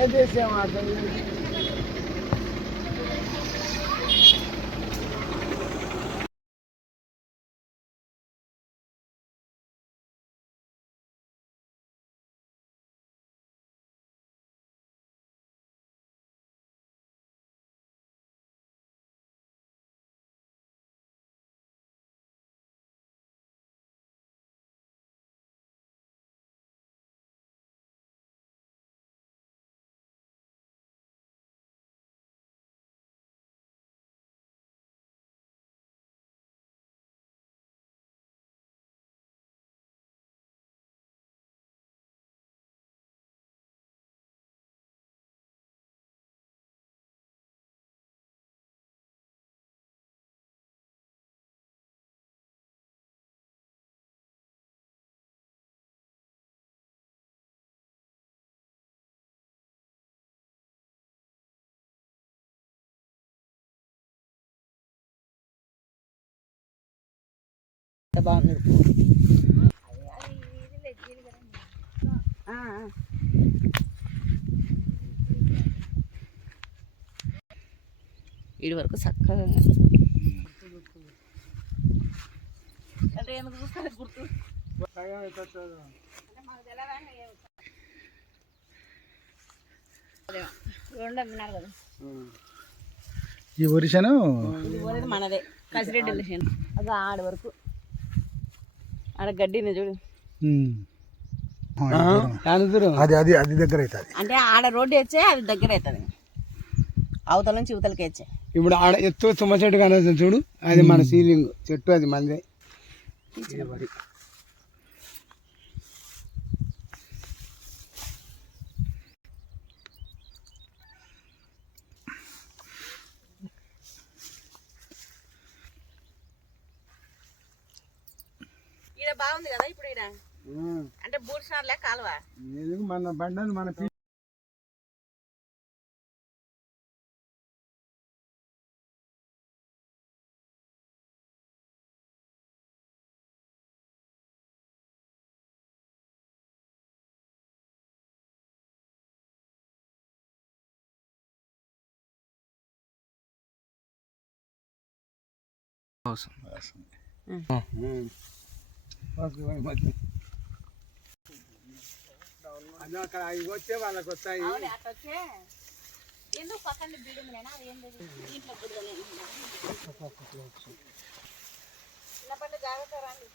ఏం చేసాము అసలు బాగుంది వీడి వరకు చక్కగా గుర్తు ఈ పోలేదు మనదే. కసిరెడ్డి అది ఆడ వరకు. ఆడ గడ్డిని చూడు. అది అది అది దగ్గర అవుతుంది. అంటే ఆడ రోడ్డు వచ్చే అది దగ్గర అవుతుంది. అవతల నుంచి ఇవతలకి వచ్చే ఇప్పుడు ఆడ ఎత్తు తుమ్మ చెట్టు కనేది చూడు. అది మన సీలింగ్ చెట్టు అది మనదే బాగుంది కదా ఇప్పుడు ఈడ? అంటే బూడ్చినారులే కాలువ? ఎందుకు మన బండలు మన పీ- ఓకే, ఓకే, ఓకే. అది అక్కడ అవి వస్తే వాళ్ళకి వస్తాయి. ఎందుకు పక్కన బిల్డింగ్ లేనా అది ఏంది ఇంట్లో జాగ్రత్త రండి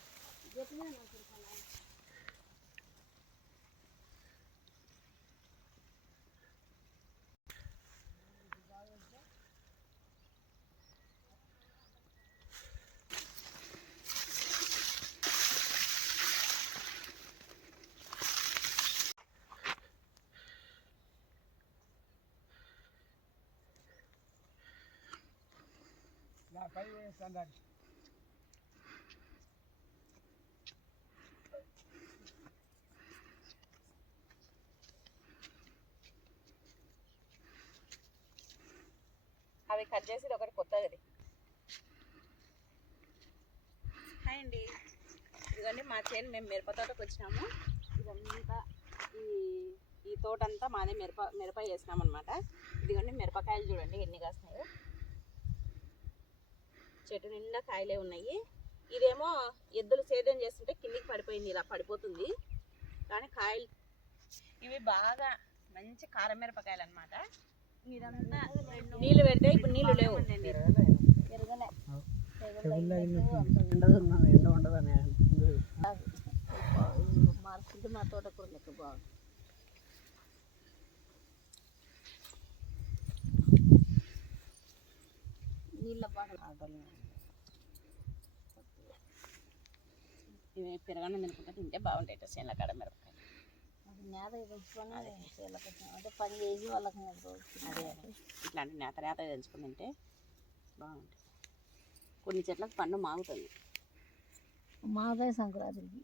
ఫైవ్ స్టాండర్డ్ అవి కట్ చేసి ఇది ఒకటి కొత్తది హాయ్ అండి. ఇదిగోండి మా చేను మేము మిరప తోటకు వచ్చినాము. ఇదంతా ఈ ఈ తోట అంతా మాదే మిరప మిరప వేసినాం అనమాట ఇదిగోండి మిరపకాయలు చూడండి ఎన్ని కాస్తున్నాయో చెట్టు నిండా కాయలే ఉన్నాయి. ఇదేమో ఎద్దులు సేద్యం చేస్తుంటే కిందికి పడిపోయింది ఇలా పడిపోతుంది. కానీ కాయలు ఇవి బాగా మంచి కారం మిరపకాయలు అనమాట ఇదంతా నీళ్ళు పెడితే ఇప్పుడు నీళ్ళు లేవు. మార్కెట్ మా తోటకూర లెక్క బాగుంది నీళ్ళ బాగా ఇవి పెరగడం తినుకుంటే తింటే బాగుంటాయి చేనుల కాడ మిరపకాయలు. నేత అంటే పని చేసి వాళ్ళకి అదే ఇట్లాంటి నేత నేత తెంచుకుని తింటే బాగుంటాయి. కొన్ని చెట్లకు పండు మాగుతుంది. మాదే సంక్రాంతికి.